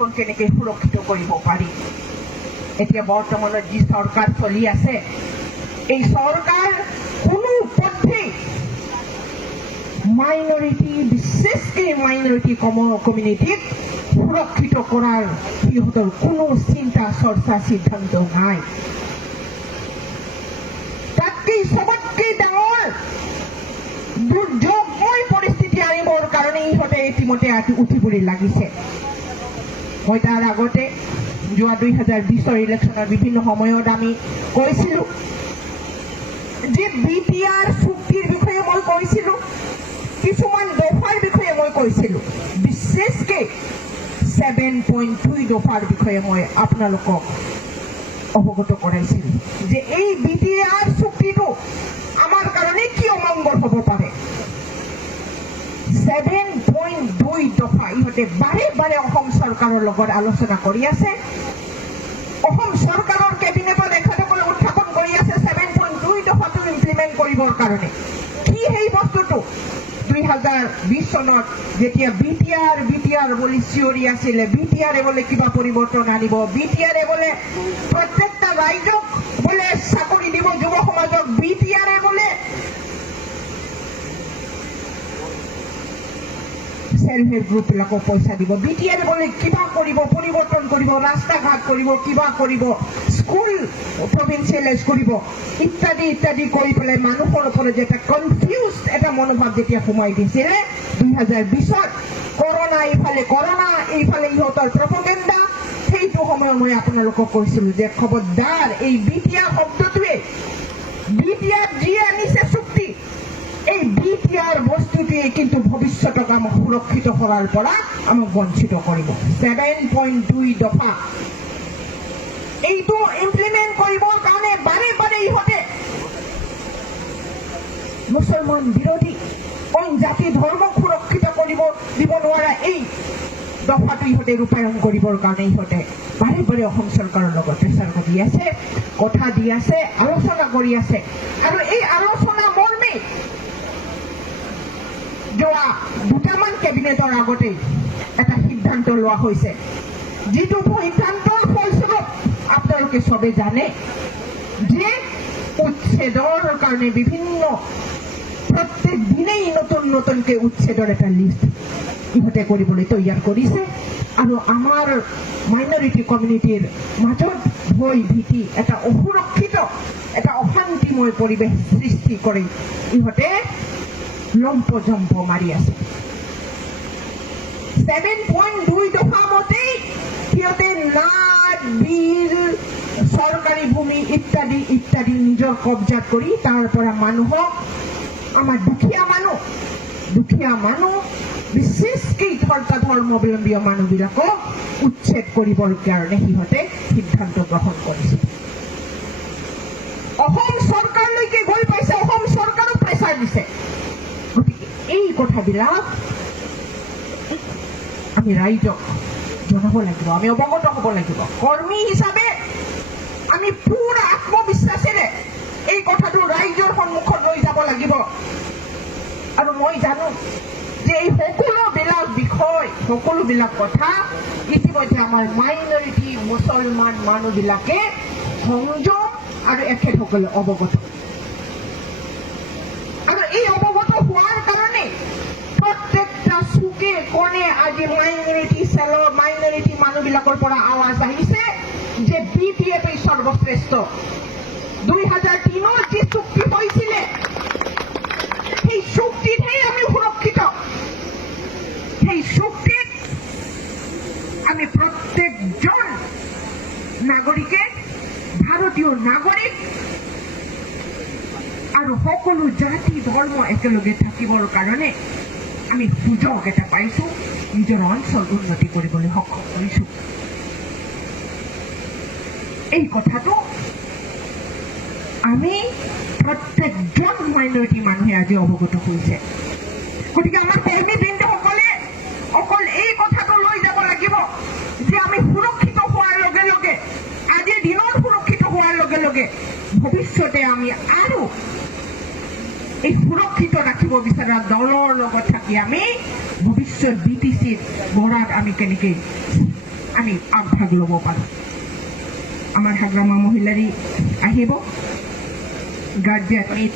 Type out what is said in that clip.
দেশখন কেনেকৈ সুৰক্ষিত কৰিব পাৰি। এতিয়া বৰ্তমানৰ যি চৰকাৰ চলি আছে, এই চৰকাৰ কোনো পথে মাইনৰিটি, বিশেষকৈ মাইনৰিটি কমিউনিটিক সুৰক্ষিত কৰাৰ সিহঁতৰ কোনো চিন্তা চৰ্চা সিদ্ধান্ত নাই। তাতকৈ সবতকে ডাঙৰ দুৰ্যোগময় পৰিস্থিতি আনিবৰ কাৰণে ইহঁতে ইতিমধ্যে উঠি পৰি লাগিছে। মই তাৰ আগতে যোৱা 2020 ইলেকশ্যনৰ বিভিন্ন সময়ত আমি কৈছিলো যে BTR চুক্তিৰ বিষয়ে মই কৈছিলো, কিছুমান দফাৰ বিষয়ে মই কৈছিলো, বিশেষকৈ 7.2 দফাৰ বিষয়ে মই আপোনালোকক অৱগত কৰাইছিলো যে এই BTR চুক্তিটো আমাৰ কাৰণে কি অমংগল হ'ব পাৰে। 7.2 দফা ইহঁতে বাৰে বাৰে অসম চৰকাৰৰ লগত আলোচনা কৰি আছে। অসম চৰকাৰৰ কেবিনেটত এখেতসকলে উত্থাপন কৰি আছে 7.2 দফাটো ইমপ্লিমেণ্ট কৰিবৰ কাৰণে। কি সেই বস্তুটো 2020 চনত যেতিয়া BTR বুলি চিঞৰি আছিলে, BTR বোলে কিবা পৰিৱৰ্তন আনিব, BTR বোলে প্ৰত্যেকটা ৰাইজক বোলে চাকৰি দিব, যুৱ সমাজক BTR বোলে সেলফ হেল্প গ্ৰুপবিলাকক পইচা দিব, BTR বোলে কিবা কৰিব, পৰিৱৰ্তন কৰিব, ৰাস্তা ঘাট কৰিব, কিবা কৰিব, স্কুল প্ৰভিন্সিয়েলাইজ কৰিব, ইত্যাদি ইত্যাদি কৰি পেলাই মানুহৰ ওপৰত যে কনফিউজ এটা মনোভাৱ যেতিয়া সোমাই দিছিলে 2020ত, কৰোণা এইফালে ইহঁতৰ প্ৰপগেণ্ডা, সেইটো সময়ত মই আপোনালোকক কৈছিলো যে খবৰদাৰ এই BTR শব্দটোৱে, BTR যি আনিছে চুক্তি, এই BTR বস্তুটোৱে কিন্তু ভৱিষ্যতক আমাক সুৰক্ষিত কৰাৰ পৰা আমাক বঞ্চিত কৰিব। 7.2 দফা এইটো ইমপ্লিমেণ্ট কৰিবৰ কাৰণে বাৰে বাৰে ইহঁতে মুছলমান বিৰোধী, অইন জাতি ধৰ্মক সুৰক্ষিত কৰিব দিব নোৱাৰা এই দফাটো ইহঁতে ৰূপায়ণ কৰিবৰ কাৰণে ইহঁতে বাৰে বাৰে অসম চৰকাৰৰ লগত প্ৰেচাৰ কৰি আছে, কথা দি আছে, আলোচনা কৰি আছে। আৰু এই আলোচনা মৰ্মে যোৱা দুটামান কেবিনেটৰ আগতে এটা সিদ্ধান্ত লোৱা হৈছে, যিটো সিদ্ধান্তৰ ফলস্বৰূপ আপোনালোকে চবে জানে যে উচ্ছেদৰ কাৰণে বিভিন্ন প্ৰত্যেক দিনেই নতুনকৈ উচ্ছেদৰ এটা লিষ্ট ইহঁতে কৰিবলৈ তৈয়াৰ কৰিছে। আৰু আমাৰ মাইনৰিটি কমিউনিটিৰ মাজত ভয় ভীতি, এটা অসুৰক্ষিত, এটা অশান্তিময় পৰিৱেশ সৃষ্টি কৰি ইহঁতে লম্পজম্প মাৰি আছে। 7.2 দফা মতেই সিহঁতে নাদ, বিল, চৰকাৰী ভূমি ইত্যাদি ইত্যাদি নিজৰ কব্জাত কৰি তাৰ পৰা মানুহক, আমাৰ দুখীয়া মানুহ বিশেষকৈ ধৰ্মাৱলম্বী মানুহবিলাকক উচ্ছেদ কৰিবৰ কাৰণে সিহঁতে সিদ্ধান্ত গ্ৰহণ কৰিছে। অসম চৰকাৰলৈকে গৈ পাইছে, অসম চৰকাৰক প্ৰেচাৰ দিছে। গতিকে এই কথাবিলাক আমি ৰাইজক জনাব লাগিব, আমি অৱগত হ'ব লাগিব। কৰ্মী হিচাপে আমি পুৰা আত্মবিশ্বাসেৰে এই কথাটো ৰাইজৰ সন্মুখত লৈ যাব লাগিব। আৰু মই জানো যে এই সকলোবিলাক কথা ইতিমধ্যে আমাৰ মাইনৰিটি মুছলমান মানুহবিলাকে সংযম আৰু এখেতসকলে অৱগত। আৰু এই অৱগত হোৱাৰ কাৰণে প্ৰত্যেকটা চুকে কোণে আজি মাইনৰিটি মানুহবিলাকৰ পৰা আৱাজ আহিছে যে BTF সৰ্বশ্ৰেষ্ঠ। 2003 যি চুক্তি হৈছিলে, সেই চুক্তিতহে আমি সুৰক্ষিত। সেই চুক্তিত আমি প্ৰত্যেকজন নাগৰিকে, ভাৰতীয় নাগৰিক আৰু সকলো জাতি ধৰ্ম একেলগে থাকিবৰ কাৰণে আমি সুযোগ এটা পাইছো, নিজৰ অঞ্চল উন্নতি কৰিবলৈ সক্ষম হৈছো। এই কথাটো আমি প্ৰত্যেকজন মাইনৰিটি মানুহে আজি অৱগত হৈছে। গতিকে আমাৰ কৰ্মীবৃন্দসকলে অকল এই কথাটো লৈ যাব লাগিব যে আমি সুৰক্ষিত হোৱাৰ লগে লগে, আজিৰ দিনত সুৰক্ষিত হোৱাৰ লগে লগে ভৱিষ্যতে আমি আৰু এই সুৰক্ষিত ৰাখিব বিচৰা দলৰ লগত থাকি আমি ভৱিষ্যত BTCৰ গঢ়াত আমি কেনেকৈ আমি আগভাগ ল'ব পাৰোঁ আমাৰ হাগ্ৰামা মহিলাৰী আহিব গাৰ্জিয়ান এইট